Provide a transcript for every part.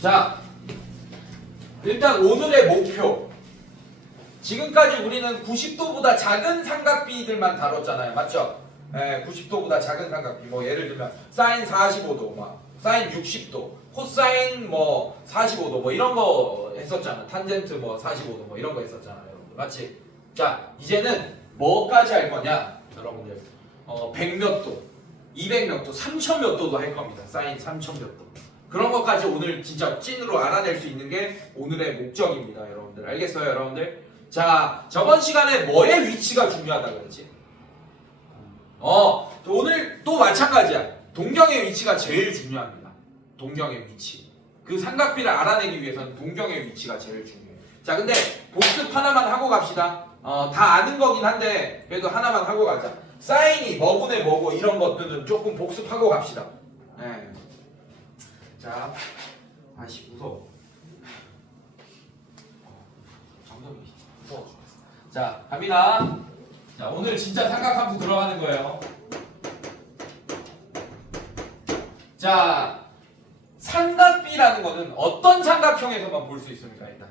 자, 일단 오늘의 목표. 지금까지 우리는 90도보다 작은 삼각비들만 다뤘잖아요. 맞죠? 네, 90도보다 작은 삼각비. 뭐 예를 들면 사인 45도, 막 사인 60도, 코사인 뭐 45도 뭐 이런 거 했었잖아. 탄젠트 뭐 45도 뭐 이런 거 했었잖아요. 여러분들. 맞지? 자, 이제는 뭐까지 할 거냐? 여러분들. 100 몇 도, 200 몇 도, 3000 몇 도도 할 겁니다. 사인 3000 몇 도. 그런 것까지 오늘 진짜 찐으로 알아낼 수 있는 게 오늘의 목적입니다. 여러분들. 알겠어요, 여러분들? 자, 저번 시간에 뭐의 위치가 중요하다 그랬지? 오늘 또 마찬가지야. 동경의 위치가 제일 중요합니다. 동경의 위치. 그 삼각비를 알아내기 위해서는 동경의 위치가 제일 중요해요. 자, 근데 복습 하나만 하고 갑시다. 다 아는 거긴 한데 그래도 하나만 하고 가자. 사인이 뭐분의 뭐고 이런 것들은 조금 복습하고 갑시다. 네. 자, 아씨 무서워. 점점 무서워 죽겠어. 자, 갑니다. 자, 오늘 진짜 삼각함수 들어가는 거예요. 자, 삼각비라는 거는 어떤 삼각형에서만 볼 수 있습니까? 일단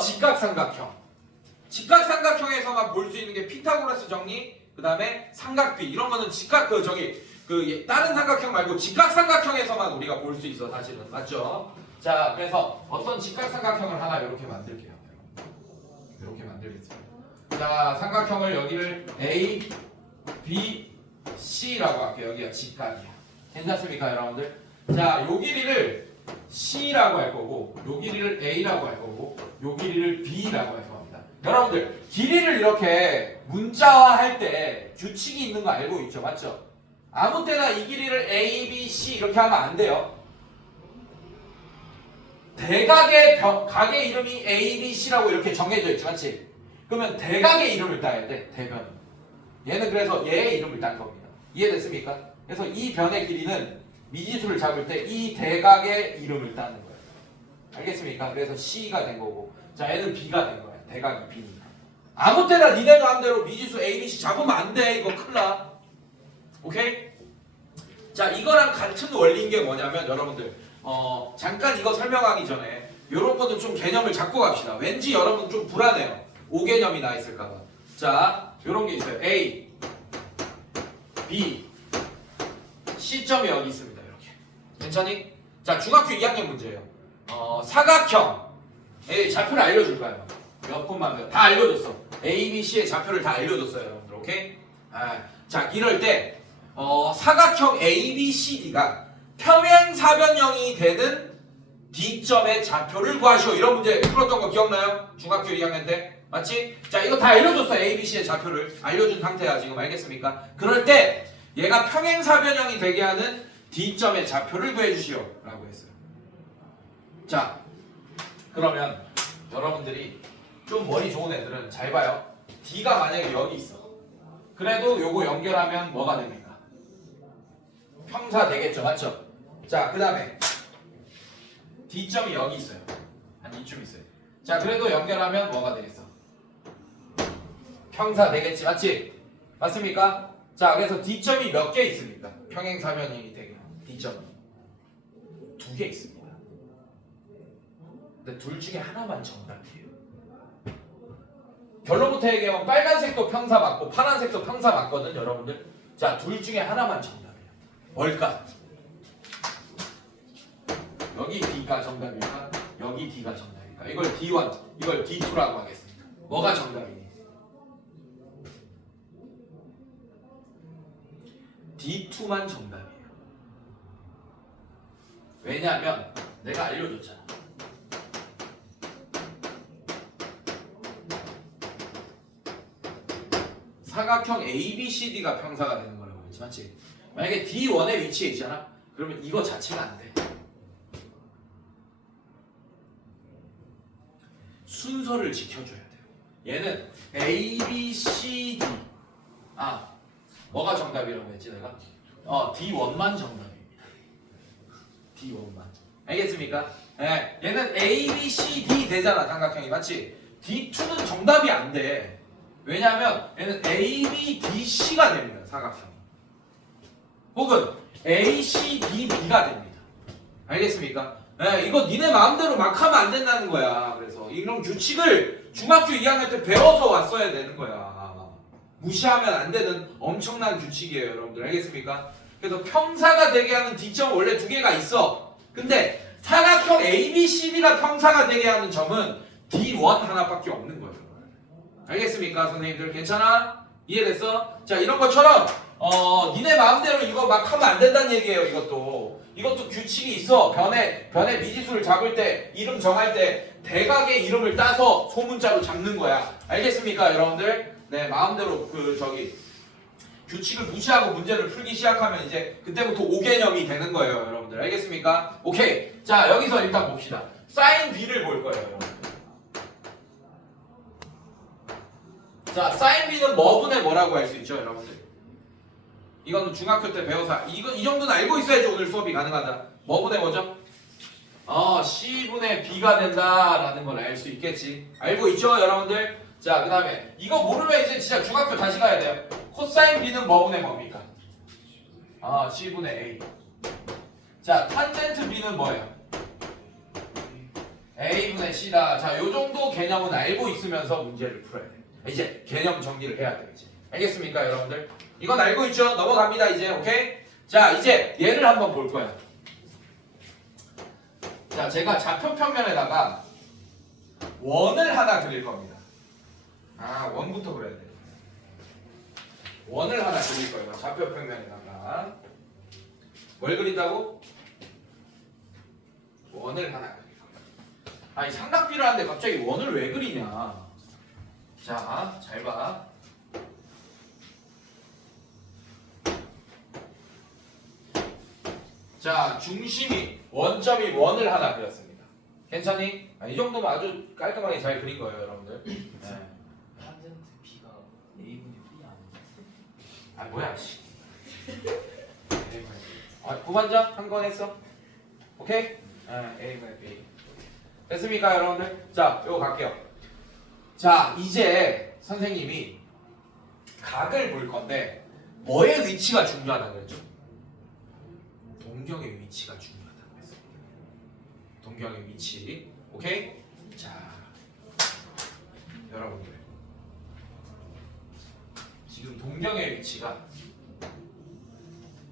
직각삼각형. 직각삼각형에서만 볼 수 있는 게 피타고라스 정리, 그 다음에 삼각비. 이런 거는 다른 삼각형 말고 직각삼각형에서만 우리가 볼 수 있어, 사실은. 맞죠? 자, 그래서 어떤 직각삼각형을 하나 이렇게 만들게요. 이렇게 만들겠습니다. 자, 삼각형을 여기를 A, B, C라고 할게요. 여기가 직각이야. 괜찮습니까, 여러분들? 자, 요 길이를 C라고 할 거고, 요 길이를 A라고 할 거고, 요 길이를 B라고 할 겁니다. 여러분들, 길이를 이렇게 문자화할 때 규칙이 있는 거 알고 있죠? 맞죠? 아무 때나 이 길이를 A, B, C 이렇게 하면 안 돼요. 대각의 각의 이름이 A, B, C라고 이렇게 정해져 있죠, 맞지? 그러면 대각의 이름을 따야 돼, 대변. 얘는 그래서 얘의 이름을 딴 겁니다. 이해됐습니까? 그래서 이 변의 길이는 미지수를 잡을 때 이 대각의 이름을 따는 거예요. 알겠습니까? 그래서 C가 된 거고, 자, 얘는 B가 된 거예요. 대각이 B니까. 아무 때나 니네 마음대로 미지수 A, B, C 잡으면 안 돼. 이거 큰일 나. 오케이? 자, 이거랑 같은 원리인 게 뭐냐면 여러분들 잠깐 이거 설명하기 전에 이런 거는 좀 개념을 잡고 갑시다. 왠지 여러분 좀 불안해요. 오개념이 나 있을까봐. 자, 이런 게 있어요. A, B, C점이 여기 있습니다. 이렇게. 괜찮니? 자, 중학교 2학년 문제예요. 사각형. 좌표를 알려줄까요? 몇 분만 다 알려줬어. A, B, C의 좌표를 다 알려줬어요, 여러분들. 오케이? 자, 이럴 때 사각형 ABCD가 평행사변형이 되는 D점의 좌표를 구하시오. 이런 문제 풀었던 거 기억나요? 중학교 2학년 때. 맞지? 자, 이거 다 알려줬어요. ABC의 좌표를 알려준 상태야. 지금 알겠습니까? 그럴 때 얘가 평행사변형이 되게 하는 D점의 좌표를 구해주시오 라고 했어요. 자, 그러면 여러분들이 좀 머리 좋은 애들은 잘 봐요. D가 만약에 여기 있어. 그래도 요거 연결하면 뭐가 됩니까? 평사 되겠죠, 맞죠? 자, 그 다음에 D점이 여기 있어요. 한 이쯤 있어요. 자, 그래도 연결하면 뭐가 되겠어? 평사 되겠지, 맞지? 맞습니까? 자, 그래서 D점이 몇 개 있습니까? 평행사변형이 되게 D점이 2개 있습니다. 근데 둘 중에 하나만 정답이에요. 결론부터 얘기하면 빨간색도 평사 맞고 파란색도 평사 맞거든, 여러분들. 자, 둘 중에 하나만 정답이에요. 뭘까? 여기 D가 정답일까? 여기 D가 정답일까? 이걸 D1, 이걸 D2라고 하겠습니다. 뭐가 정답이니? D2만 정답이에요. 왜냐하면 내가 알려줬잖아. 사각형 ABCD가 평사가 되는 거라고 했지, 맞지? 만약에 D1의 위치에 있잖아? 그러면 이거 자체가 안 돼. 순서를 지켜줘야 돼요. 얘는 ABCD. 뭐가 정답이라고 했지 내가? D1만 정답입니다. D1만. 알겠습니까? 네, 얘는 ABCD 되잖아, 삼각형이. 맞지? D2는 정답이 안 돼. 왜냐하면 얘는 ABDC가 됩니다, 사각형이. 혹은 ACDB가 됩니다. 알겠습니까? 이거 니네 마음대로 막 하면 안 된다는 거야. 그래서 이런 규칙을 중학교 2학년 때 배워서 왔어야 되는 거야. 무시하면 안 되는 엄청난 규칙이에요, 여러분들. 알겠습니까? 그래서 평사가 되게 하는 D점 원래 두 개가 있어. 근데 사각형 ABCD가 평사가 되게 하는 점은 D1 하나밖에 없는 거예요. 알겠습니까, 선생님들? 괜찮아? 이해됐어? 자, 이런 것처럼 니네 마음대로 이거 막 하면 안 된다는 얘기예요. 이것도 규칙이 있어. 변의 미지수를 잡을 때, 이름 정할 때 대각의 이름을 따서 소문자로 잡는 거야. 알겠습니까, 여러분들? 네, 마음대로 규칙을 무시하고 문제를 풀기 시작하면 이제 그때부터 오개념이 되는 거예요, 여러분들. 알겠습니까? 오케이. 자, 여기서 일단 봅시다. 사인 B를 볼 거예요, 여러분들. 자, 사인 B는 뭐분의 뭐라고 할 수 있죠, 여러분들? 이거는 중학교 때 배워서 이 정도는 알고 있어야지 오늘 수업이 가능하다. 뭐분의 뭐죠? C분의 B가 된다라는 걸 알 수 있겠지. 알고 있죠, 여러분들? 자, 그 다음에 이거 모르면 이제 진짜 중학교 다시 가야 돼요. 코사인 B는 뭐분의 뭡니까? C분의 A. 자, 탄젠트 B는 뭐예요? A분의 C다. 자, 요 정도 개념은 알고 있으면서 문제를 풀어야 돼. 이제 개념 정리를 해야 돼, 이제. 알겠습니까, 여러분들? 이건 알고 있죠? 넘어갑니다, 이제. 오케이? 자, 이제 얘를 한번 볼 거야. 자, 제가 좌표 평면에다가 원을 하나 그릴 겁니다. 원부터 그려야 돼. 원을 하나 그릴 거예요. 좌표 평면에다가. 뭘 그린다고? 원을 하나 그릴 거예요. 이 삼각비를 하는데 갑자기 원을 왜 그리냐? 자, 잘 봐. 자, 중심이 원점이 원을 하나 그렸습니다. 괜찮니? 이 정도면 아주 깔끔하게 잘 그린 거예요, 여러분들. 네. 탄젠트 B가 A분의 B 아니야? 뭐야, 씨. 부반장 한 건 했어? 오케이? A분의 B. 됐습니까, 여러분들? 자, 요거 갈게요. 자, 이제 선생님이 각을 볼 건데 뭐의 위치가 중요하다고 그랬죠? 동경의 위치가 중요하다고 했습니다. 동경의 위치. 오케이? 자, 여러분들. 지금 동경의 위치가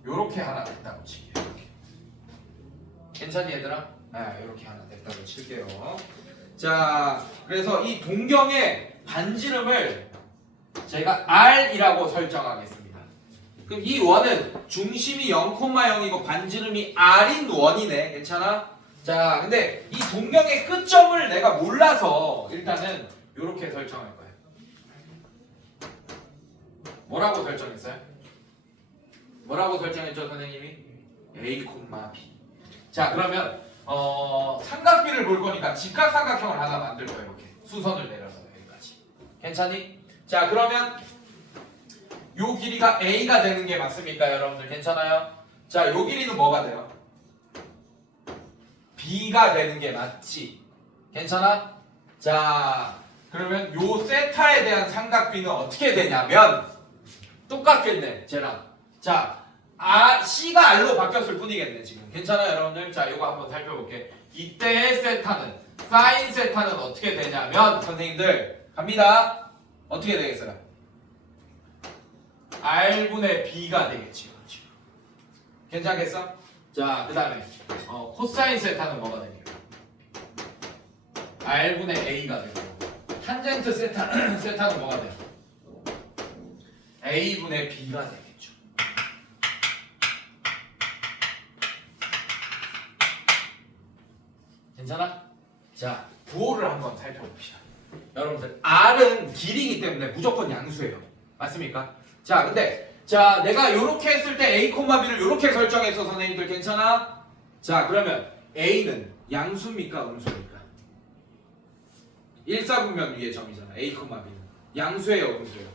요렇게 하나 됐다고 칠게요. 이렇게. 괜찮니, 얘들아? 요렇게 하나 됐다고 칠게요. 자, 그래서 이 동경의 반지름을 제가 R이라고 설정하겠습니다. 그럼 이 원은 중심이 0,0이고 반지름이 R인 원이네. 괜찮아? 자, 근데 이 동경의 끝점을 내가 몰라서 일단은 이렇게 설정할 거예요. 뭐라고 설정했어요? 뭐라고 설정했죠, 선생님이? A, B. 자, 그러면 삼각비를 볼 거니까 직각삼각형을 하나 만들 거예요. 이렇게 수선을 내려서 여기까지. 괜찮니? 자, 그러면 요 길이가 A가 되는 게 맞습니까, 여러분들? 괜찮아요? 자, 요 길이는 뭐가 돼요? B가 되는 게 맞지? 괜찮아? 자, 그러면 요 세타에 대한 삼각비는 어떻게 되냐면 똑같겠네, 쟤랑. 자, C가 R로 바뀌었을 뿐이겠네, 지금. 괜찮아요, 여러분들? 자, 요거 한번 살펴볼게. 이때의 세타는, 사인 세타는 어떻게 되냐면, 선생님들, 갑니다. 어떻게 되겠어요? R분의 B가 되겠지. 괜찮겠어? 자, 그 다음에 코사인 세타는 뭐가 되니까? R분의 A가 되고, 탄젠트 세타는 뭐가 돼요? A분의 B가 되겠죠. 괜찮아? 자, 부호를 한번 살펴봅시다. 여러분들, R은 길이기 때문에 무조건 양수예요. 맞습니까? 자, 근데 내가 요렇게 했을 때 A, B를 요렇게 설정해서 선생님들 괜찮아? 자, 그러면 A는 양수입니까? 음수입니까? 일사분면 위의 점이잖아. A, B는 양수예요, 음수예요?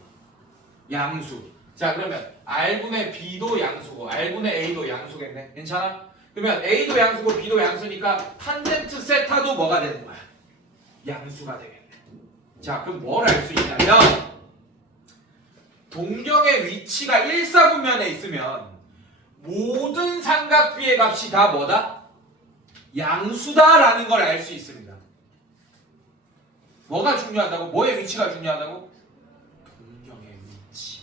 양수. 자, 그러면 R분의 B도 양수고 R분의 A도 양수겠네. 괜찮아? 그러면 A도 양수고 B도 양수니까 탄젠트 세타도 뭐가 되는 거야? 양수가 되겠네. 자, 그럼 뭘 알 수 있냐면 동경의 위치가 일사분면에 있으면 모든 삼각비의 값이 다 뭐다? 양수다라는 걸 알 수 있습니다. 뭐가 중요하다고? 뭐의 위치가 중요하다고? 동경의 위치.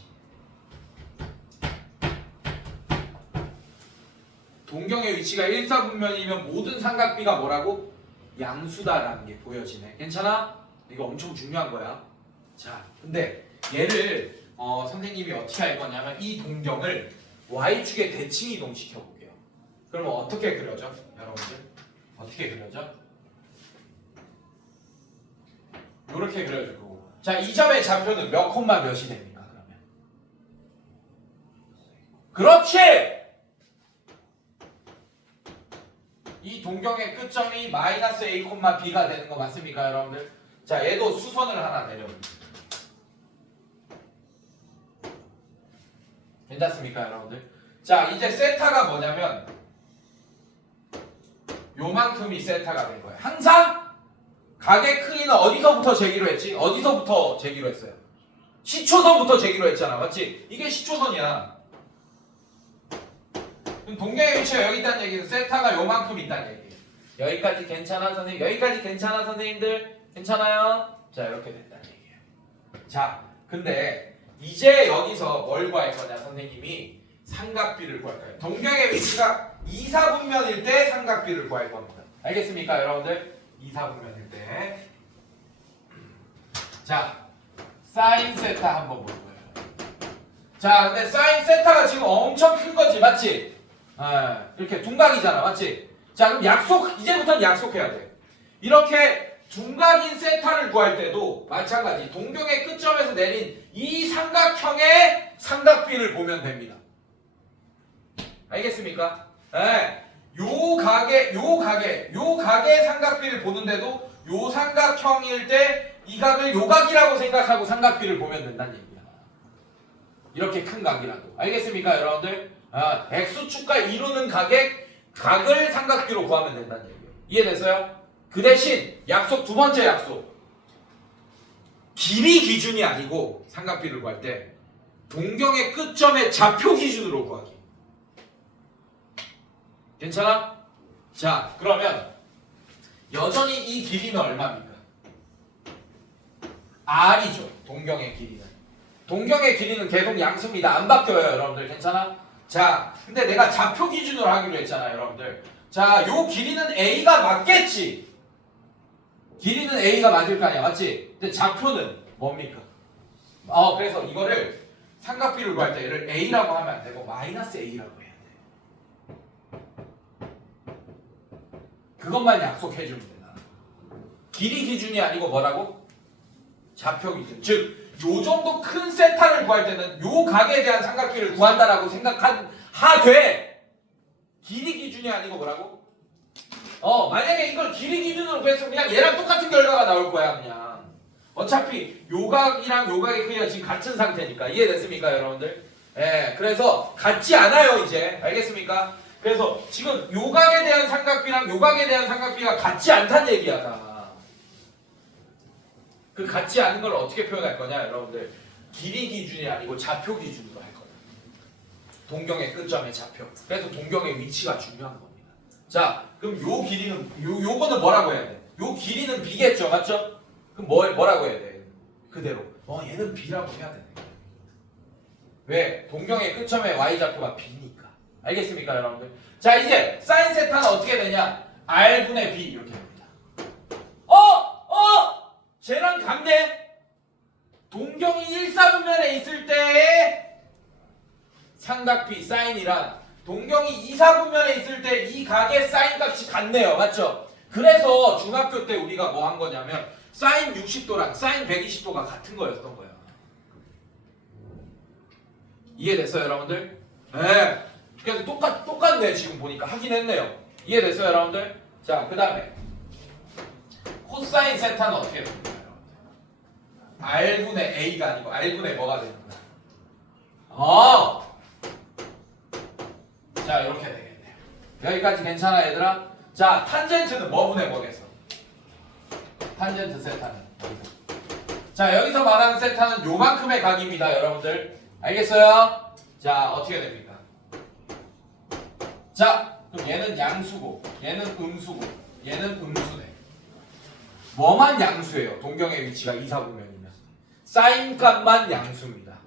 동경의 위치가 일사분면이면 모든 삼각비가 뭐라고? 양수다라는 게 보여지네. 괜찮아? 이거 엄청 중요한 거야. 자, 근데 얘를 선생님이 어떻게 할 거냐면 이 동경을 y축에 대칭 이동시켜 볼게요. 그러면 어떻게 그려져? 여러분들 어떻게 그려져? 이렇게 그려줄 거고. 자, 이 점의 좌표는 몇 콤마 몇이 됩니까? 그러면 그렇지! 이 동경의 끝점이 마이너스 a, b가 되는 거 맞습니까, 여러분들? 자, 얘도 수선을 하나 내려볼게요. 괜찮습니까, 여러분들? 자, 이제 세타가 뭐냐면 요만큼이 세타가 된 거예요. 항상 각의 크기는 어디서부터 재기로 했지? 어디서부터 재기로 했어요? 시초선부터 재기로 했잖아, 맞지? 이게 시초선이야. 그럼 동경의 위치가 여기 있다는 얘기는 세타가 요만큼 있다는 얘기예요. 여기까지 괜찮아, 선생님? 여기까지 괜찮아, 선생님들? 괜찮아요? 자, 이렇게 됐다는 얘기예요. 자, 근데 이제 여기서 뭘 구할 거냐, 선생님이 삼각비를 구할 거예요. 동경의 위치가 2, 4분면일 때 삼각비를 구할 겁니다. 알겠습니까, 여러분들? 2, 4분면일 때. 자, 사인 세타 한번 볼 거예요. 자, 근데 사인 세타가 지금 엄청 큰 거지, 맞지? 이렇게 둔각이잖아, 맞지? 자, 그럼 이제부터는 약속해야 돼. 이렇게 둔각인 세타를 구할 때도 마찬가지. 동경의 끝점에서 내린 이 삼각형의 삼각비를 보면 됩니다. 알겠습니까? 요 각의 삼각비를 보는데도 요 삼각형일 때 이 각을 요 각이라고 생각하고 삼각비를 보면 된다는 얘기야. 이렇게 큰 각이라도. 알겠습니까, 여러분들? x축과 이루는 각을 삼각비로 구하면 된다는 얘기예요. 이해됐어요? 그 대신 두 번째 약속. 길이 기준이 아니고 삼각비를 구할 때 동경의 끝점의 좌표 기준으로 구하기. 괜찮아? 자, 그러면 여전히 이 길이는 얼마입니까? r이죠. 동경의 길이는. 동경의 길이는 계속 양수입니다. 안 바뀌어요, 여러분들. 괜찮아? 자, 근데 내가 좌표 기준으로 하기로 했잖아요, 여러분들. 자, 요 길이는 a가 맞겠지? 길이는 a가 맞을 거 아니야, 맞지? 근데 좌표는 뭡니까? 그래서 이거를 삼각비를 구할 때 얘를 a라고 하면 안 되고 마이너스 a라고 해야 돼. 그것만 약속해 주면 돼. 길이 기준이 아니고 뭐라고? 좌표 기준. 즉, 요 정도 큰 세타를 구할 때는 요 각에 대한 삼각비를 구한다라고 하되 길이 기준이 아니고 뭐라고? 만약에 이걸 길이 기준으로 구했으면 그냥 얘랑 똑같은 결과가 나올 거야, 그냥. 어차피 요 각이랑 요 각의 크기가 지금 같은 상태니까. 이해됐습니까, 여러분들? 그래서 같지 않아요, 이제. 알겠습니까? 그래서 지금 요 각에 대한 삼각비랑 요 각에 대한 삼각비가 같지 않다는 얘기야, 다. 그 같지 않은 걸 어떻게 표현할 거냐, 여러분들? 길이 기준이 아니고 좌표 기준으로 할 거예요. 동경의 끝점의 좌표. 그래서 동경의 위치가 중요한 겁니다. 자, 그럼 요 길이는 요거는 뭐라고 해야 돼? 요 길이는 b겠죠, 맞죠? 그럼 뭐라고 해야 돼? 그대로. 얘는 b라고 해야 되네. 왜? 동경의 끝점의 y 좌표가 b니까. 알겠습니까, 여러분들? 자, 이제 사인 세타는 어떻게 되냐? r분의 b 이렇게 됩니다. 쟤랑 같네. 동경이 1사분면에 있을 때의 삼각비 사인이랑 동경이 2사분면에 있을 때 이 각의 사인 값이 같네요, 맞죠? 그래서 중학교 때 우리가 뭐 한 거냐면 사인 60도랑 사인 120도가 같은 거였던 거야. 이해됐어요, 여러분들? 네. 그래서 똑같네, 지금 보니까. 하긴 했네요. 이해됐어요, 여러분들? 자, 그 다음에 코사인 세타는 어떻게 됩니까, 여러분들? r분의 a가 아니고 r분의 뭐가 되는 거야? 자, 이렇게 되겠네요. 여기까지 괜찮아, 얘들아? 자, 탄젠트는 뭐분의 뭐겠어? 탄젠트 세타는 자, 여기서 말하는 세타는 요만큼의 각입니다, 여러분들. 알겠어요? 자, 어떻게 됩니까? 자, 그럼 얘는 양수고 얘는 음수고 얘는 음수네. 뭐만 양수예요? 동경의 위치가 이사분면이면 사인 값만 양수입니다.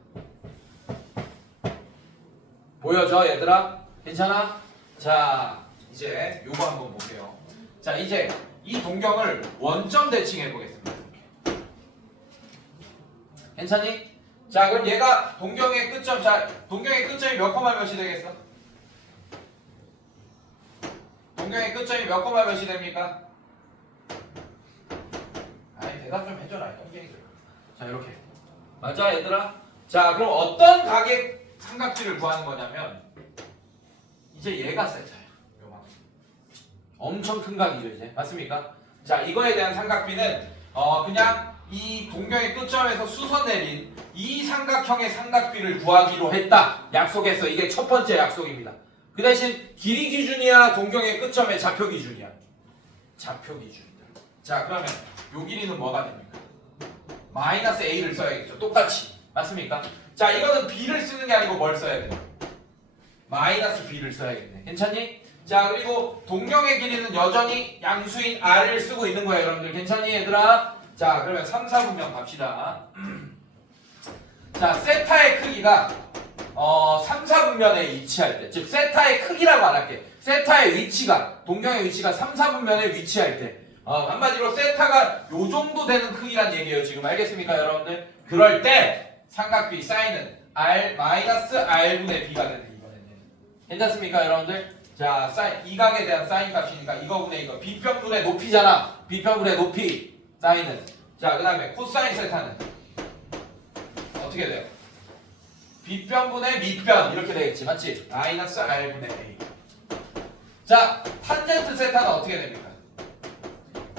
보여져 얘들아? 괜찮아? 자 이제 요거 한번 볼게요. 자 이제 이 동경을 원점 대칭해 보겠습니다. 괜찮니? 자 그럼 얘가 동경의 끝점, 자 동경의 끝점이 몇 콤마 몇이 되겠어? 동경의 끝점이 몇 콤마 몇이 됩니까? 아니 대답 좀 해줘라 똥쟁이들. 자 이렇게 맞아 얘들아? 자 그럼 어떤 각의 삼각지를 구하는 거냐면 이제 얘가 세타야. 요만큼 엄청 큰 각이죠 이제. 맞습니까? 자 이거에 대한 삼각비는 그냥 이 동경의 끝점에서 수선 내린 이 삼각형의 삼각비를 구하기로 했다. 약속했어. 이게 첫 번째 약속입니다. 그 대신 길이 기준이야 동경의 끝점의 좌표 기준이야? 좌표 기준이다. 자 그러면 요 길이는 뭐가 됩니까? 마이너스 a를 써야겠죠. 똑같이. 맞습니까? 자 이거는 b를 쓰는 게 아니고 뭘 써야 돼요? 마이너스 b를 써야겠네. 괜찮니? 자 그리고 동경의 길이는 여전히 양수인 r을 쓰고 있는 거예요. 여러분들 괜찮니 얘들아? 자 그러면 3, 4분면 갑시다. 자 세타의 크기가 3, 4분면에 위치할 때, 즉 세타의 크기라고 안 할게. 세타의 위치가, 동경의 위치가 3, 4분면에 위치할 때, 한마디로 세타가 요 정도 되는 크기란 얘기예요. 지금 알겠습니까 여러분들? 그럴 때 삼각비 사인은 r-r분의 b가 되는 이번에는. 괜찮습니까 여러분들? 자 사인, 이 각에 대한 사인 값이니까 이거분의 이거 b편분의 높이잖아. b편분의 높이 사인은. 자 그 다음에 코사인 세타는 어떻게 돼요? b편분의 밑편 이렇게 되겠지. 맞지? 마이너스 r분의 a. 자 탄젠트 세타는 어떻게 됩니까?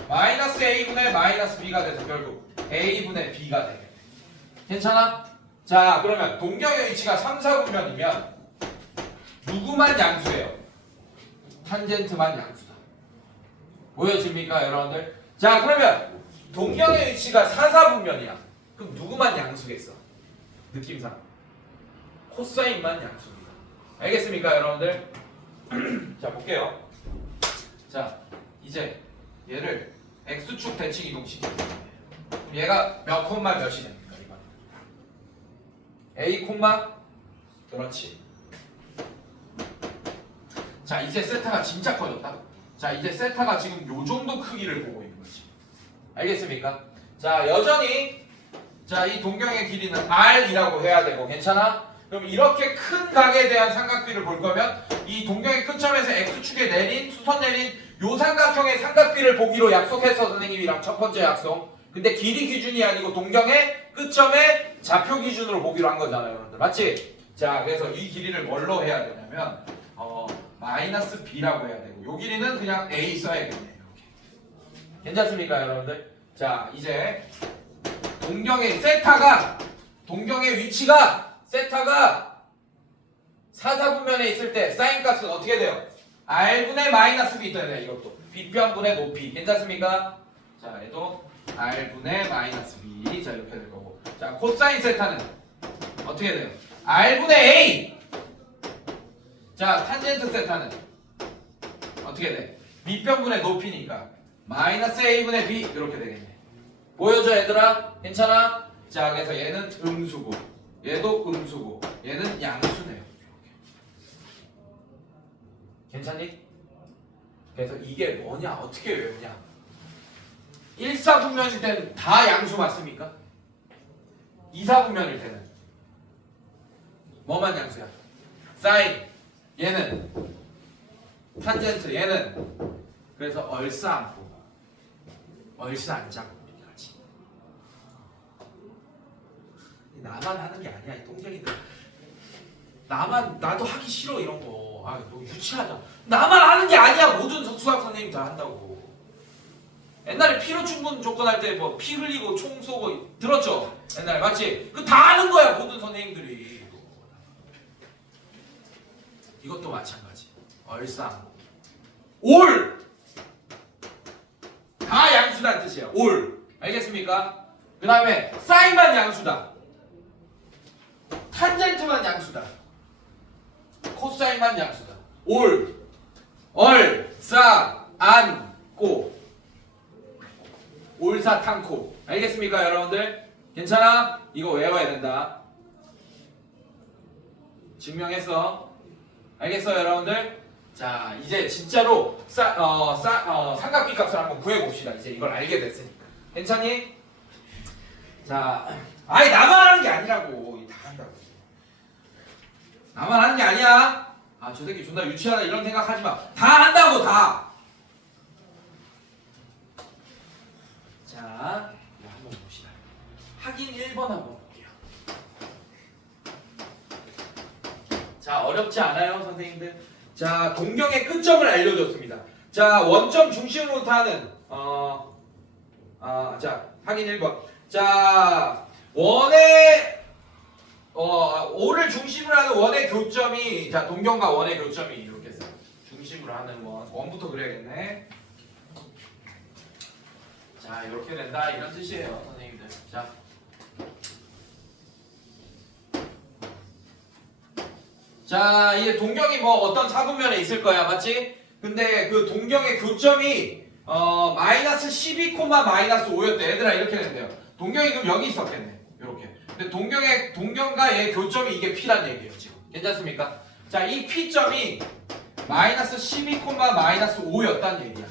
마이너스 a분의 마이너스 b가 돼서 결국 a분의 b가 되겠네. 괜찮아? 자 그러면 동경의 위치가 3, 4분면이면 누구만 양수예요? 탄젠트만 양수다. 보여집니까 여러분들? 자 그러면 동경의 위치가 4, 4분면이야. 그럼 누구만 양수겠어? 느낌상 코사인만 양수입니다. 알겠습니까 여러분들? 자 볼게요. 자 이제 얘를 x축 대칭 이동시키겠습니다. 그럼 얘가 몇 콤마 몇이 됩니까? 이번 a 콤마 그렇지. 자 이제 세타가 진짜 커졌다. 자 이제 세타가 지금 요 정도 크기를 보고 있는 거지. 알겠습니까? 자 여전히 자 이 동경의 길이는 r이라고 해야 되고 괜찮아? 그럼 이렇게 큰 각에 대한 삼각비를 볼 거면 이 동경의 끝점에서 x축에 내린 수선 내린 요 삼각형의 삼각비를 보기로 약속했어 선생님이랑 첫 번째 약속. 근데 길이 기준이 아니고 동경의 끝점의 좌표 기준으로 보기로 한 거잖아요 여러분들. 맞지? 자 그래서 이 길이를 뭘로 해야 되냐면 마이너스 b라고 해야 되고 요 길이는 그냥 a 써야겠네. 이렇게. 괜찮습니까 여러분들? 자 이제 동경의 위치가 세타가 4, 4분면에 있을 때 사인 값은 어떻게 돼요? r분의 마이너스 b 있다. 이것도 b편분의 높이. 괜찮습니까? 자 얘도 r분의 마이너스 b. 자 이렇게 될 거고. 자 코사인 세타는 어떻게 돼요? r분의 a. 자 탄젠트 세타는 어떻게 돼? 밑편분의 높이니까 마이너스 a분의 b 이렇게 되겠네. 보여줘 얘들아? 괜찮아? 자 그래서 얘는 음수고 얘도 음수고 얘는 양수네요. 괜찮니? 그래서 이게 뭐냐? 어떻게 외우냐? 1, 4분면일 때는 다 양수 맞습니까? 2, 4분면일 때는 뭐만 양수야? 사인 얘는 탄젠트 얘는 그래서 얼싸안고 얼싸안자고 같이. 나만 하는 게 아니야 이 똥쟁이들. 나도 하기 싫어 이런 거. 너 유치하잖아. 나만 하는 게 아니야. 모든 수학 선생님이 다 한다고. 옛날에 피로 충분 조건 할 때 뭐 피 흘리고 총 쏘고 들었죠? 옛날에 맞지? 그 다 하는 거야 모든 선생님들이. 이것도 마찬가지. 얼싸 올! 다 양수란 뜻이야. 올. 알겠습니까? 그 다음에 사인만 양수다. 탄젠트만 양수다. 코사인만 양수다. 올. 얼싸안고 올사탕코. 알겠습니까 여러분들? 괜찮아? 이거 외워야 된다. 증명했어. 알겠어요 여러분들? 자 이제 진짜로 삼각비 값을 한번 구해봅시다. 이제 이걸 알게 됐으니까. 괜찮니? 자, 아니 나만 하는 게 아니라고. 다 한다고. 나만 하는 게 아니야. 아 저 새끼 존나 유치하다 이런 생각하지 마. 다 한다고 다. 자, 이거 한번 봅시다. 확인 1번 한번 볼게요. 자, 어렵지 않아요, 선생님들? 자, 동경의 끝점을 알려줬습니다. 자, 원점 중심으로 하는 자, 확인 1번. 자, 오를 중심으로 하는 원의 교점이 자, 동경과 원의 교점이 이렇게 써요. 중심으로 하는 원부터 그려야겠네. 자, 이렇게 된다 이런 뜻이에요, 선생님들. 자, 이제 동경이 뭐 어떤 사분면에 있을 거야, 맞지? 근데 그 동경의 교점이 마이너스 12, 마이너스 5였대. 얘들아 이렇게 된대요. 동경이 그럼 여기 있었겠네. 이렇게. 근데 동경과 얘 교점이 이게 P란 얘기예요, 지금. 괜찮습니까? 자, 이 P점이 마이너스 12, 마이너스 5였단 얘기야.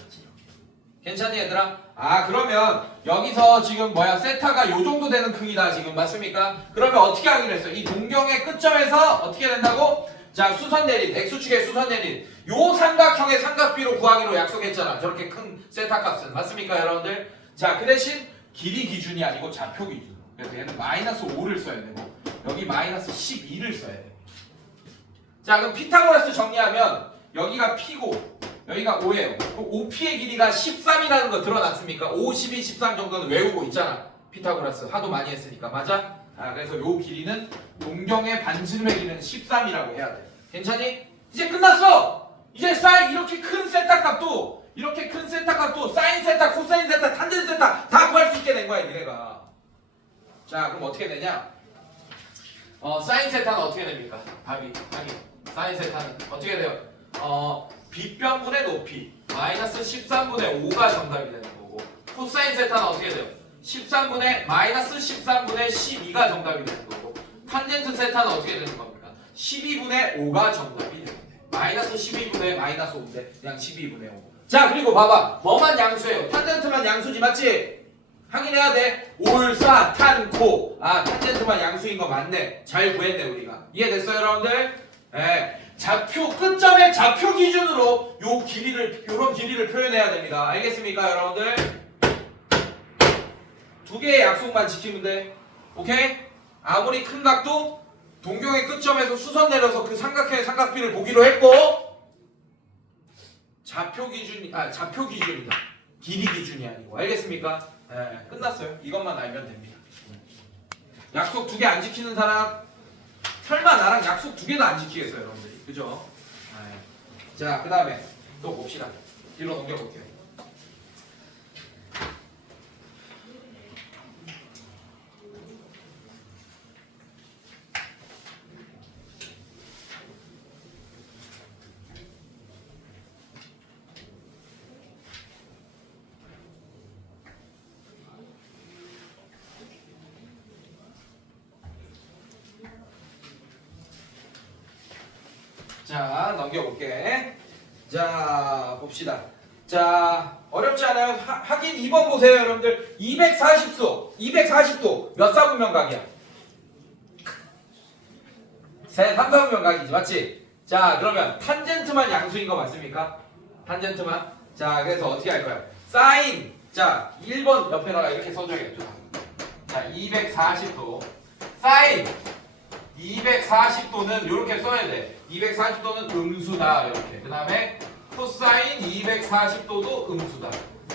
괜찮니 얘들아? 아 그러면 여기서 지금 세타가 요 정도 되는 크기다 지금 맞습니까? 그러면 어떻게 하기로 했어? 이 동경의 끝점에서 어떻게 된다고? 자 수선 내린 X축의 수선 내린 요 삼각형의 삼각비로 구하기로 약속했잖아. 저렇게 큰 세타 값은 맞습니까 여러분들? 자 그 대신 길이 기준이 아니고 좌표 기준. 그래서 얘는 마이너스 5를 써야 되고 여기 마이너스 12를 써야 돼. 자 그럼 피타고라스 정리하면 여기가 P고 여기가 5예요. 5P의 길이가 13이라는 거 드러났습니까? 5, 12, 13 정도는 외우고 있잖아. 피타고라스 하도 많이 했으니까. 맞아? 그래서 요 길이는 동경의 반지름의 길이는 13이라고 해야 돼. 괜찮니? 이제 끝났어! 이제 이렇게 큰 세타 값도 사인 세타, 코사인 세타, 탄젠 세타 다 구할 수 있게 된 거야 니네가. 자 그럼 어떻게 되냐? 사인 세타는 어떻게 됩니까? 답이 사인 세타는 어떻게 돼요? 빗변분의 높이 마이너스 13분의 5가 정답이 되는 거고 코사인 세타는 어떻게 돼요? 13분의 마이너스 13분의 12가 정답이 되는 거고 탄젠트 세타는 어떻게 되는 겁니까? 12분의 5가 정답이 되는 거예요. 마이너스 12분의 마이너스 5인데 그냥 12분의 5. 자 그리고 봐봐 뭐만 양수예요? 탄젠트만 양수지 맞지? 확인해야 돼. 올사탄코 탄젠트만 양수인 거 맞네. 잘 구했네 우리가. 이해됐어요 여러분들? 네. 좌표 끝점의 좌표 기준으로 요런 길이를 표현해야 됩니다. 알겠습니까, 여러분들? 두 개의 약속만 지키면 돼. 오케이? 아무리 큰 각도 동경의 끝점에서 수선 내려서 그 삼각형의 삼각비를 보기로 했고 좌표 기준이다. 길이 기준이 아니고. 알겠습니까? 네, 끝났어요. 이것만 알면 됩니다. 약속 두 개 안 지키는 사람 설마 나랑 약속 두 개도 안 지키겠어요, 여러분들이. 그죠? 자, 그 다음에 또 봅시다. 뒤로 넘겨볼게요. 자, 넘겨볼게. 자, 봅시다. 자, 어렵지 않아요? 확인 2번 보세요, 여러분들. 240도. 몇 사분면각이야? 3, 4분면각이지, 맞지? 자, 그러면 탄젠트만 양수인 거 맞습니까? 탄젠트만. 자, 그래서 어떻게 할 거야? 사인. 자, 1번 옆에다가 이렇게 써줘야겠죠. 자, 240도. 사인. 240도는 이렇게 써야 돼. 240도는 음수다 이렇게. 그 다음에 코사인 240도도 음수다.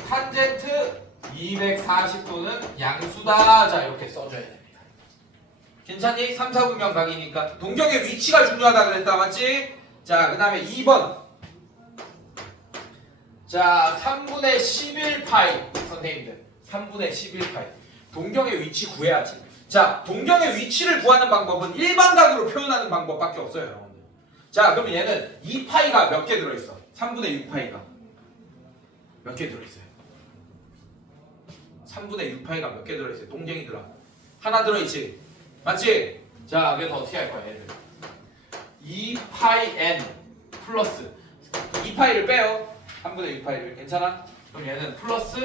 탄젠트 240도는 양수다. 자 이렇게 써줘야 됩니다. 괜찮니? 3, 4분면 각이니까 동경의 위치가 중요하다 그랬다 맞지? 자 그 다음에 2번. 자 3분의 11파이 선생님들 3분의 11파이 동경의 위치 구해야지. 자, 동경의 위치를 구하는 방법은 일반각으로 표현하는 방법밖에 없어요, 여러분들. 자, 그럼 얘는 2파이가 몇 개 들어있어? 3분의 6파이가 몇 개 들어있어요? 3분의 6파이가 몇 개 들어있어요? 동쟁이들아. 하나 들어있지? 맞지? 자, 그래서 어떻게 할 거야, 얘들? 2파이 n 플러스 2파이를 빼요. 3분의 6파이를. 괜찮아? 그럼 얘는 플러스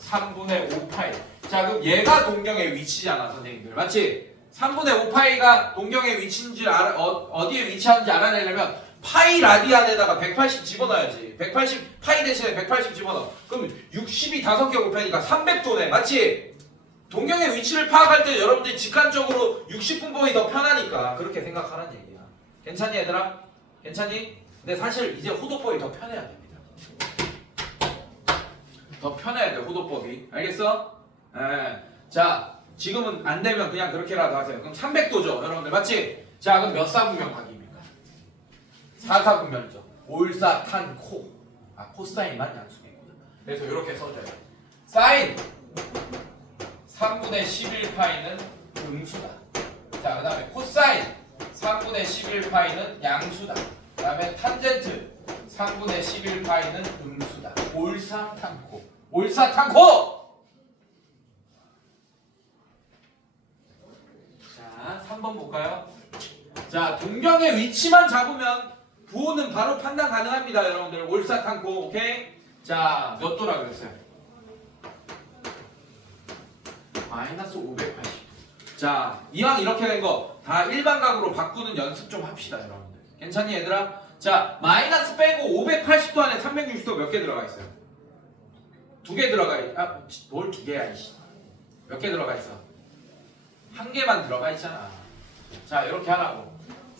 3분의 5파이. 자, 그럼 얘가 동경의 위치잖아, 선생님들. 맞지? 3분의 5파이가 동경의 위치인지 어디에 위치하는지 알아내려면 파이 라디안에다가 180 집어넣어야지. 180 파이 대신에 180 집어넣어. 그럼 60이 5개 곱하니까 300도네. 맞지? 동경의 위치를 파악할 때 여러분들이 직관적으로 60분법이 더 편하니까 그렇게 생각하라는 얘기야. 괜찮니 얘들아? 괜찮니? 근데 사실 이제 호도법이 더 편해야 됩니다. 더 편해야 돼, 호도법이. 알겠어? 예. 자, 지금은 안 되면 그냥 그렇게라도 하세요. 그럼 300도죠, 여러분들. 맞지? 자, 그럼 몇 사분면 각입니까? 4사분면이죠. 올사탄코. 아, 코사인만 양수겠구나. 그래서 이렇게 써줘요. 사인 3분의 11파이는 음수다. 자, 그 다음에 코사인 3분의 11파이는 양수다. 그 다음에 탄젠트 3분의 11파이는 음수다. 올사탄코. 올사탄코! 자, 3번 볼까요? 자, 동경의 위치만 잡으면 부호는 바로 판단 가능합니다, 여러분들. 올사탄코, 오케이? 자, 몇 도라 그랬어요? 마이너스 580. 자, 이왕 이렇게 된 거 다 일반각으로 바꾸는 연습 좀 합시다, 여러분들. 괜찮니, 얘들아? 자, 마이너스 빼고 580도 안에 360도 몇 개 들어가 있어요? 2개 들어가 있. 아, 뭘 2개야, 이씨. 몇 개 들어가 있어? 1개만 들어가 있잖아. 자, 이렇게 하라고.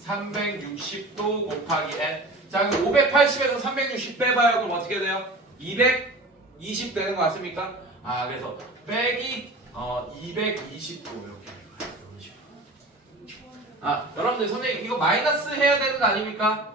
360도 곱하기 n. 자, 그럼 580에서 360 빼봐요. 그럼 어떻게 돼요? 220 되는 거 맞습니까? 아, 그래서 빼기 220도 이렇게. 아, 여러분들 선생님 이거 마이너스 해야 되는 거 아닙니까?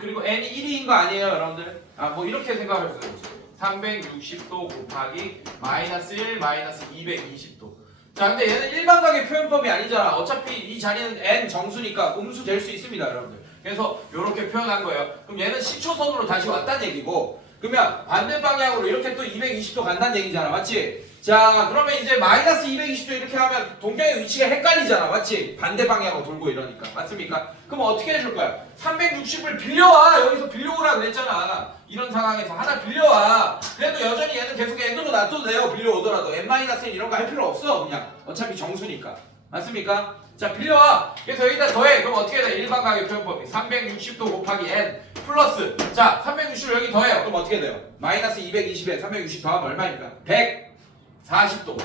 그리고 n이 1인 거 아니에요, 여러분들? 아, 뭐 이렇게 생각할 수 있지. 360도 곱하기 마이너스 1 마이너스 220도. 자, 근데 얘는 일반각의 표현법이 아니잖아. 어차피 이 자리는 n 정수니까 음수 될 수 있습니다, 여러분들. 그래서 이렇게 표현한 거예요. 그럼 얘는 시초선으로 다시 왔다는 얘기고, 그러면 반대 방향으로 이렇게 또 220도 간다는 얘기잖아, 맞지? 자, 그러면 이제 마이너스 220도 이렇게 하면 동경의 위치가 헷갈리잖아, 맞지? 반대 방향으로 돌고 이러니까, 맞습니까? 그럼 어떻게 해줄 거야? 360을 빌려와. 여기서 빌려오라 그랬잖아. 이런 상황에서 하나 빌려와. 그래도 여전히 얘는 계속 n으로 놔둬도 돼요. 빌려오더라도 n-1 이런 거 할 필요 없어. 그냥 어차피 정수니까, 맞습니까? 자, 빌려와. 그래서 여기다 더해. 그럼 어떻게 돼? 일반각의 표현법이 360도 곱하기 n 플러스, 자, 360을 여기 더해요. 그럼 어떻게 돼요? 마이너스 220에 360 더하면 얼마입니까? 140도.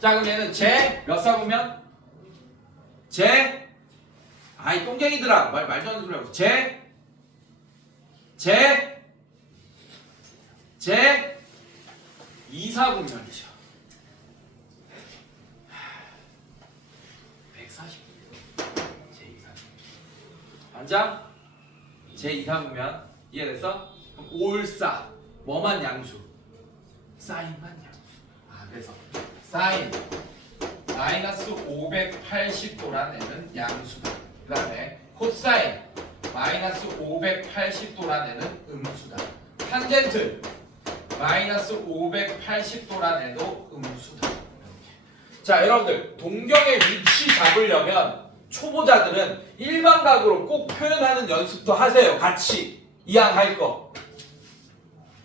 자, 그럼 얘는 제 몇 사분면? 제, 아이 똥쟁이들아, 말도 안 되는 소리 하고. 제 2사분면이죠. 140도. 제 2사분면. 반장? 제 2사분면 이해됐어? 그럼 올사 뭐만 양수? 사인만 양수. 아, 그래서 사인 마이너스 580도란 애는 양수다. 그 다음에 코사인 마이너스 580도란 애는 음수다. 탄젠트 마이너스 580도란 애도 음수다. 이렇게. 자, 여러분들 동경의 위치 잡으려면 초보자들은 일반각으로 꼭 표현하는 연습도 하세요. 같이 이왕 할 거.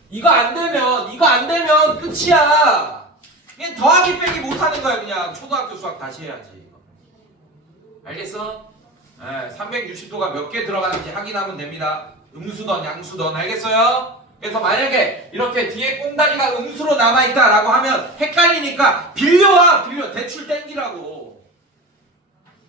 이거 안 되면 끝이야. 그냥 더하기 빼기 못하는 거야. 그냥 초등학교 수학 다시 해야지. 알겠어? 360도가 몇 개 들어가는지 확인하면 됩니다. 음수던 양수던. 알겠어요? 그래서 만약에 이렇게 뒤에 꽁다리가 음수로 남아있다라고 하면 헷갈리니까 빌려와. 대출 땡기라고.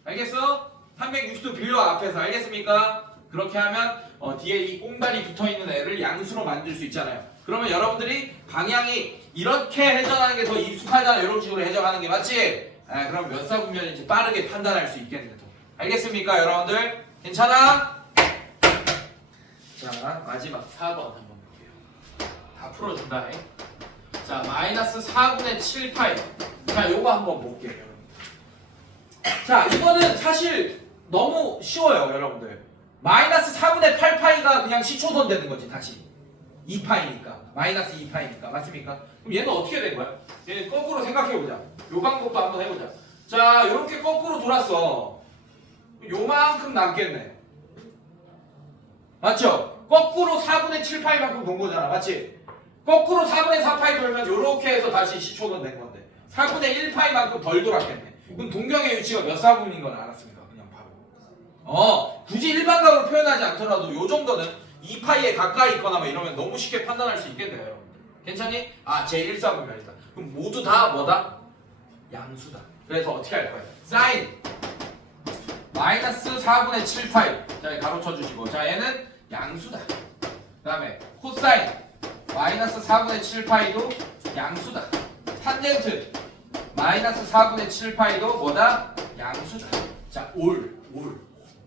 알겠어? 360도 빌려와 앞에서. 알겠습니까? 그렇게 하면 뒤에 이 꽁다리 붙어있는 애를 양수로 만들 수 있잖아요. 그러면 여러분들이 방향이 이렇게 해석하는 게 더 익숙하잖아. 이런 식으로 해석하는 게 맞지? 그럼 몇 사분면인지 빠르게 판단할 수 있겠네. 알겠습니까, 여러분들? 괜찮아? 자, 마지막 4번 한번 볼게요. 다 풀어준다. 자, 마이너스 4분의 7파이. 자, 요거 한번 볼게요, 여러분들. 자, 이거는 사실 너무 쉬워요, 여러분들. 마이너스 4분의 8파이가 그냥 시초선 되는 거지 다시 2파이니까 마이너스 2파이니까 맞습니까? 그럼 얘는 어떻게 된 거야? 얘는 거꾸로 생각해보자. 요 방법도 한번 해보자. 자 이렇게 거꾸로 돌았어. 요만큼 남겠네. 맞죠? 거꾸로 4분의 7파이만큼 돈 거잖아. 맞지? 거꾸로 4분의 4파이 돌면 요렇게 해서 다시 시초선 된 건데 4분의 1파이만큼 덜 돌았겠네. 그럼 동경의 위치가 몇 사분인 건 알았습니까? 그냥 바로. 굳이 일반각으로 표현하지 않더라도 요 정도는 2파이에 가까이 있거나 뭐 이러면 너무 쉽게 판단할 수 있겠네요, 여러분. 괜찮니? 제 1사분면이다. 그럼 모두 다 뭐다? 양수다. 그래서 어떻게 할 거예요? 사인 마이너스 4분의 7파이. 자, 가로쳐 주시고. 자, 얘는 양수다. 그 다음에 코사인 마이너스 4분의 7파이도 양수다. 탄젠트 마이너스 4분의 7파이도 뭐다? 양수다. 자, 올.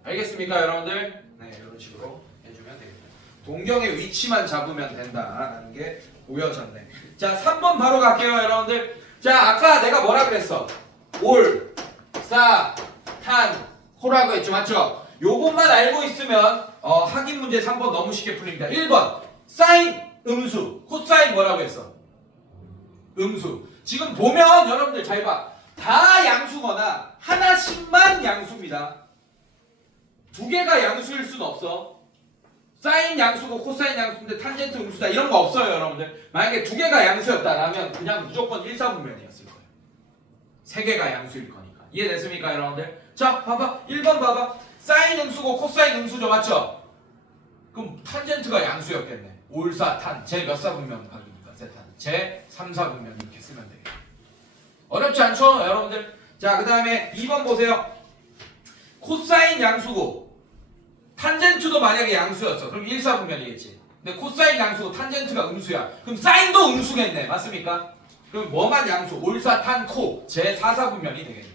알겠습니까, 여러분들? 네, 이런 식으로 해주면 되겠죠. 동경의 위치만 잡으면 된다라는 게 보여졌네. 자, 3번 바로 갈게요, 여러분들. 자, 아까 내가 뭐라 그랬어? 올, 사, 탄, 코라고 했죠, 맞죠? 요것만 알고 있으면 확인 문제 3번 너무 쉽게 풀립니다. 1번 사인 음수, 코사인 뭐라고 했어? 음수. 지금 보면 여러분들 잘 봐. 다 양수거나 하나씩만 양수입니다. 두 개가 양수일 순 없어. 사인 양수고 코사인 양수인데 탄젠트 음수다 이런 거 없어요, 여러분들. 만약에 두 개가 양수였다라면 그냥 무조건 1사분면이었을 거예요. 세 개가 양수일 거니까. 이해됐습니까, 여러분들? 자, 봐봐. 1번 봐봐. 사인 음수고 코사인 음수죠, 맞죠? 그럼 탄젠트가 양수였겠네. 올사 탄. 제 몇 사분면 각입니까? 세탄. 제 3사분면 이렇게 쓰면 돼요. 어렵지 않죠, 여러분들? 자, 그 다음에 2번 보세요. 코사인 양수고 탄젠트도 만약에 양수였어. 그럼 1사분면이겠지. 근데 코사인 양수고 탄젠트가 음수야. 그럼 사인도 음수겠네. 맞습니까? 그럼 뭐만 양수? 올사 탄 코. 제 4사분면이 되겠네.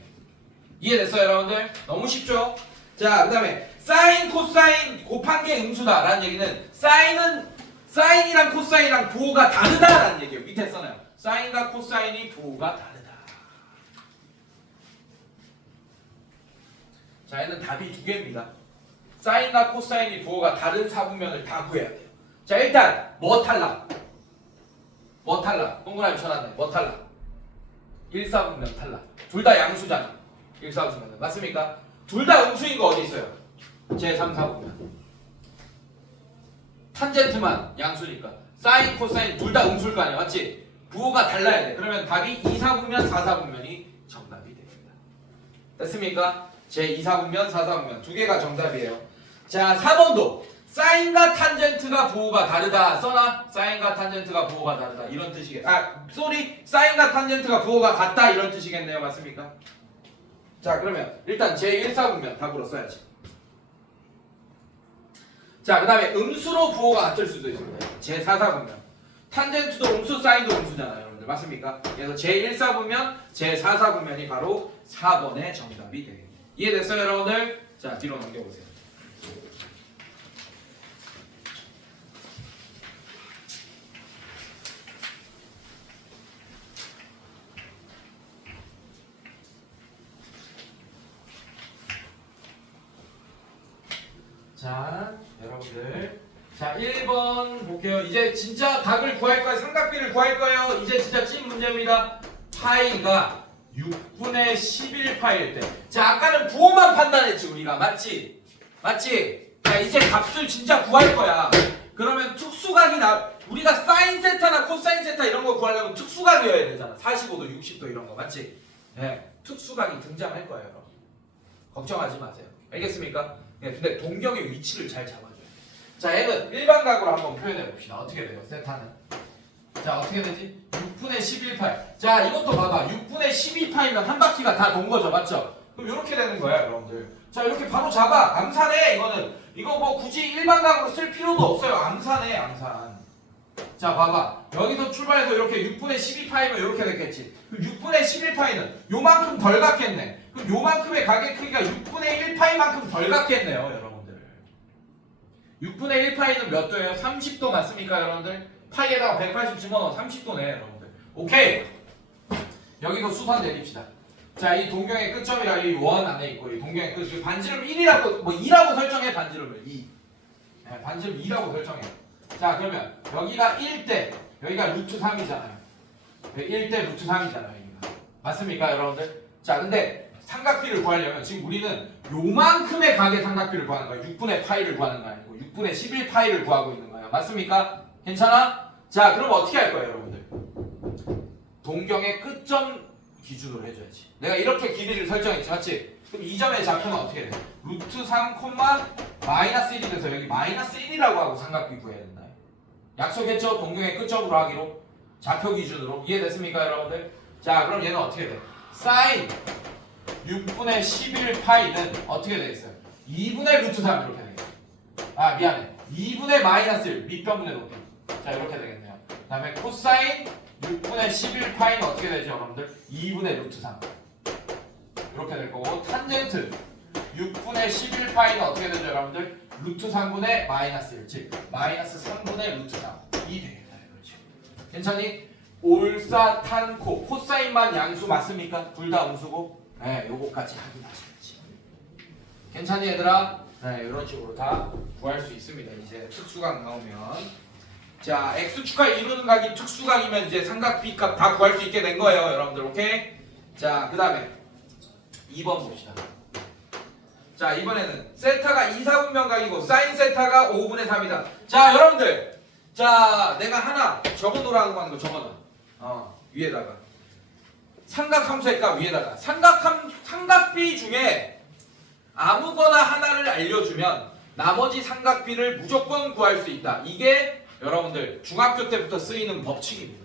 이해됐어요, 여러분들? 너무 쉽죠? 자, 그 다음에 사인 코사인 곱한 게 음수다라는 얘기는 사인이랑 코사인이랑 부호가 다르다라는 얘기예요. 밑에 써놔요. 사인과 코사인이 부호가 다르다. 자, 얘는 답이 두 개입니다. 사인과 코사인이 부호가 다른 사분면을 다 구해야 돼요. 자, 일단 뭐 탈락? 동그라미 쳐놨네. 뭐 탈락? 1사분면 탈락. 둘 다 양수잖아. 1사분면 맞습니까? 둘 다 음수인 거 어디 있어요? 제 3사분면. 탄젠트만 양수니까 사인, 코사인 둘 다 음수일 거 아니야, 맞지? 부호가 달라야 돼. 그러면 답이 2사분면, 4사분면이 정답이 됩니다. 됐습니까? 제 2사분면, 4사분면 두 개가 정답이에요. 자, 4번도 사인과 탄젠트가 부호가 다르다. 써놔. 사인과 탄젠트가 부호가 다르다. 이런 뜻이겠. 사인과 탄젠트가 부호가 같다. 이런 뜻이겠네요. 맞습니까? 자, 그러면 일단 제 1사분면 답으로 써야지. 자, 그 다음에 음수로 부호가 같을 수도 있습니다. 제 4사분면. 탄젠트도 음수, 사인도 음수잖아요, 여러분들. 맞습니까? 그래서 제 1사분면, 제 4사분면이 바로 4번의 정답이 되겠네요. 이해됐어요, 여러분들? 자, 뒤로 넘겨보세요. 자, 여러분들. 자, 1번 볼게요. 이제 진짜 각을 구할 거예요. 삼각비를 구할 거예요. 이제 진짜 찐 문제입니다. 파이가 6분의 11파일 때. 자, 아까는 부호만 판단했지, 우리가. 맞지? 자, 이제 값을 진짜 구할 거야. 그러면 특수각이 우리가 사인 세타나 코사인 세타 이런 거 구하려면 특수각이어야 되잖아. 45도, 60도 이런 거. 맞지? 네. 특수각이 등장할 거예요, 여러분. 걱정하지 마세요. 알겠습니까? 네, 근데 동경의 위치를 잘 잡아줘요. 자, 얘는 일반각으로 한번 표현해 봅시다. 어떻게 돼요? 세타는. 자, 어떻게 되지? 6분의 11파이. 자, 이것도 봐봐. 6분의 12파이면 한 바퀴가 다 돈 거죠. 맞죠? 그럼 이렇게 되는 거야, 여러분들. 자, 이렇게 바로 잡아. 암산해, 이거는. 이거 뭐 굳이 일반각으로 쓸 필요도 없어요. 암산해, 암산. 자, 봐봐. 여기서 출발해서 이렇게 6분의 12파이면 이렇게 됐겠지. 그럼 6분의 11파이는 요만큼 덜 갖겠네. 그럼 요만큼의 각의 크기가 6분의 1파이만큼 덜 갖겠네요, 여러분들. 6분의 1파이는 몇 도예요? 30도 맞습니까, 여러분들? 파이에다가 180 집어넣어 30도네, 여러분들. 오케이. 여기서 수선 내립시다. 자, 이 동경의 끝점이라 이 원 안에 있고 이 동경의 끝 반지름 1이라고 뭐 2라고 설정해 반지름을 2. 네, 반지름 2라고 설정해. 자, 그러면 여기가 1대 여기가 루트 3이잖아요. 1대 루트 3이잖아요. 여기가. 맞습니까, 여러분들? 자, 근데 삼각비를 구하려면 지금 우리는 요만큼의 각의 삼각비를 구하는 거야. 6분의 파이를 구하는 거 아니고 6분의 11 파이를 구하고 있는 거야. 맞습니까? 괜찮아? 자, 그럼 어떻게 할 거예요, 여러분들? 동경의 끝점 기준으로 해줘야지. 내가 이렇게 길이를 설정했지, 맞지? 그럼 이 점의 좌표는 어떻게 돼? 루트 3, 마이너스 1이 돼서 여기 마이너스 1이라고 하고 삼각비 구해야 된다. 약속했죠? 동경의 끝점으로 하기로. 좌표 기준으로. 이해됐습니까, 여러분들? 자, 그럼 얘는 어떻게 돼? 사인 6분의 11 파이는 어떻게 되겠어요? 2분의 루트 3 이렇게 되겠어요. 아, 미안해. 2분의 마이너스 1 밑변분의 높이. 자, 이렇게 되겠네요. 그 다음에 코사인 6분의 11 파이는 어떻게 되죠, 여러분들? 2분의 루트 3 이렇게 될 거고, 탄젠트 6분의 11 파이는 어떻게 되죠, 여러분들? 루트 3분의 마이너스 1, 즉 마이너스 3분의 루트 3이 되겠다, 이거지. 괜찮니? 올사탄코 코사인만 양수 맞습니까? 둘 다 음수고. 네, 요거까지 확인하셔야지. 괜찮니, 얘들아? 네, 이런 식으로 다 구할 수 있습니다. 이제 특수각 나오면. 자, x축과 이루는 각이 특수각이면 이제 삼각비 값 다 구할 수 있게 된 거예요, 여러분들. 오케이? 자, 그 다음에 2번 봅시다. 자, 이번에는 세타가 2, 4분면각이고 사인 세타가 5분의 3이다. 자, 여러분들. 자, 내가 하나 적어놓으라고 하는 거 적어놔. 위에다가. 삼각함수의 값 위에다가. 삼각비 중에 아무거나 하나를 알려주면 나머지 삼각비를 무조건 구할 수 있다. 이게 여러분들 중학교 때부터 쓰이는 법칙입니다.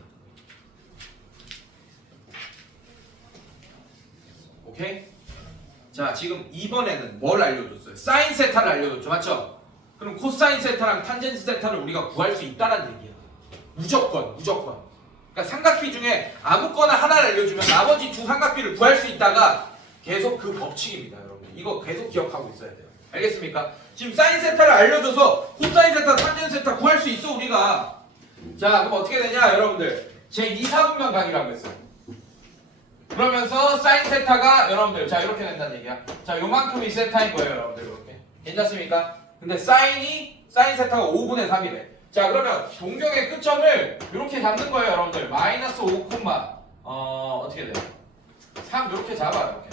오케이? 자, 지금 이번에는 뭘 알려줬어요? 사인 세타를 알려줬죠, 맞죠? 그럼 코사인 세타랑 탄젠트 세타를 우리가 구할 수 있다는 얘기야. 무조건. 그러니까 삼각비 중에 아무거나 하나를 알려주면 나머지 두 삼각비를 구할 수 있다가 계속 그 법칙입니다, 여러분. 이거 계속 기억하고 있어야 돼요. 알겠습니까? 지금 사인 세타를 알려줘서 코사인 세타, 탄젠트 세타 구할 수 있어, 우리가. 자, 그럼 어떻게 되냐, 여러분들? 제 2, 4분면각이라고 했어요. 그러면서 사인 세타가 여러분들 자 이렇게 된다는 얘기야. 자, 요만큼이 세타인 거예요, 여러분들. 이렇게. 괜찮습니까? 근데 사인 세타가 5분의 3이래. 자, 그러면 동경의 끝점을 이렇게 잡는 거예요, 여러분들. 마이너스 5, 어떻게 돼요? 3 이렇게 잡아, 이렇게.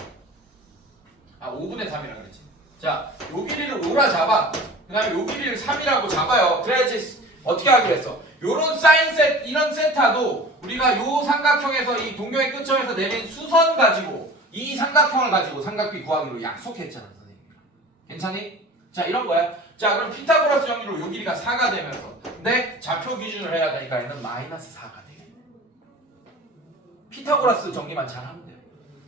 5분의 3이라 그랬지. 자, 요 길이를 5라 잡아. 그 다음에 요 길이를 3이라고 잡아요. 그래야지 어떻게 하기로 했어? 요런 이런 세타도 우리가 요 삼각형에서 이 동경의 끝점에서 내린 수선 가지고 이 삼각형을 가지고 삼각비 구하기로 약속했잖아, 선생님. 괜찮니? 자, 이런 거야. 자, 그럼 피타고라스 정리로 요 길이가 4가 되면서 근데 좌표 기준을 해야 되니까 얘는 마이너스 4가 돼. 피타고라스 정리만 잘하면 돼요.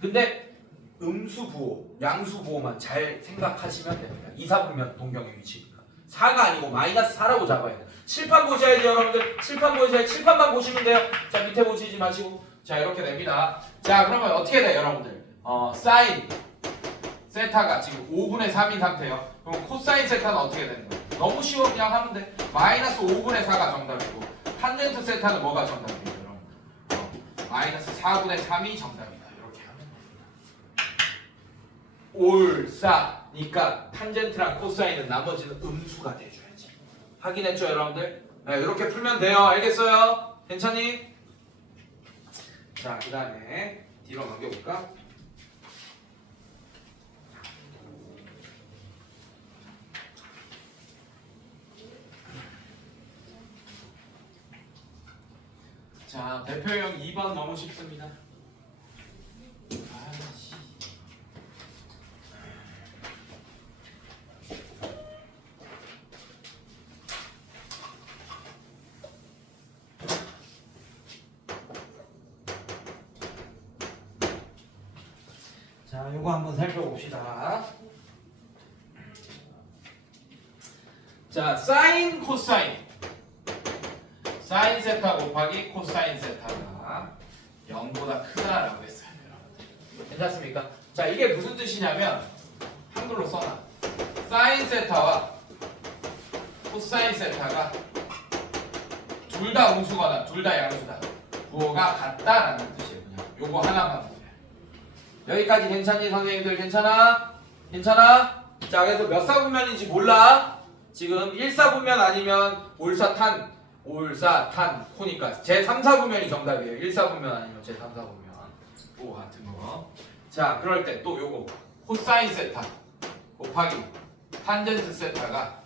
근데 음수 부호, 양수 부호만 잘 생각하시면 됩니다. 2, 4분면 동경의 위치니까. 4가 아니고 마이너스 4라고 잡아야 돼요. 칠판 보셔야지, 여러분들. 칠판 보셔야지. 칠판만 보시면 돼요. 자, 밑에 보시지 마시고. 자, 이렇게 됩니다. 자, 그러면 어떻게 돼요, 여러분들? 사인 세타가 지금 5분의 3인 상태예요. 그럼 코사인 세타는 어떻게 되는 거예요? 너무 쉬워, 그냥 하면 돼. 마이너스 5분의 4가 정답이고 탄젠트 세타는 뭐가 정답이에요, 여러분? 마이너스 4분의 3이 정답이다. 이렇게 하면 됩니다. 올싸니까 탄젠트랑 코사인은 나머지는 음수가 돼줘야지. 확인했죠, 여러분들? 네, 이렇게 풀면 돼요. 알겠어요? 괜찮니? 자, 그 다음에 뒤로 넘겨볼까? 자, 대표형 2번 너무 쉽습니다. 자, 요거 한번 살펴봅시다. 자, 사인, 코사인. 사인 세타 곱하기 코사인 세타가 0보다 크다라고 했어요, 여러분. 괜찮습니까? 자, 이게 무슨 뜻이냐면 한글로 써놔. 사인 세타와 코사인 세타가 둘 다 음수거나 둘 다 양수다. 부호가 같다라는 뜻이에요. 그냥 요거 하나만 보면. 여기까지 괜찮니 선생님들? 괜찮아? 괜찮아? 자 그래서 몇 사분면인지 몰라? 지금 1사분면 아니면 올사탄 코니까 제 3사분면이 정답이에요. 1사분면 아니면 제 3사분면 또 같은 거. 자 그럴 때 또 요거 코사인 세타 곱하기 탄젠트 세타가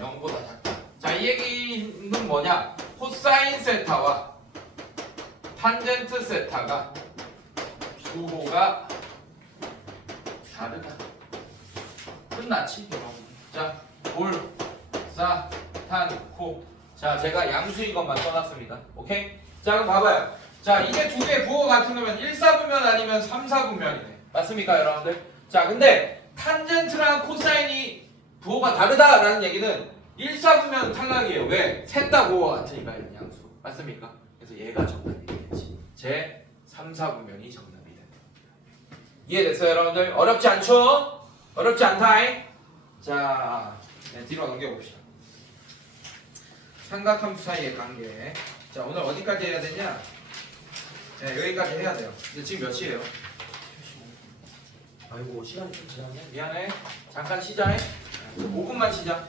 0보다 작다. 자 이 얘기는 뭐냐? 코사인 세타와 탄젠트 세타가 부호가 다르다. 끝났지? 자, 올, 사, 탄, 코. 자, 제가 양수인 것만 써놨습니다. 오케이? 자, 그럼 봐봐요. 자, 이게 두 개의 부호가 같은 거면 1사분면 아니면 3사분면이네. 맞습니까, 여러분들? 자, 근데 탄젠트랑 코사인이 부호가 다르다라는 얘기는 1사분면 탈락이에요. 왜? 셋 다 부호가 같으니까요, 양수. 맞습니까? 그래서 얘가 정답이 되겠지. 제 3사분면이 정답이 됩니다. 이해됐어요, 여러분들? 어렵지 않죠? 어렵지 않다잉? 자, 네, 뒤로 넘겨봅시다. 삼각함수 사이의 관계. 자, 오늘 어디까지 해야 되냐? 네, 여기까지 해야 돼요. 근데 지금 몇 시예요? 아이고 시간이 좀 지났네. 미안해. 잠깐 쉬자. 5분만 쉬자.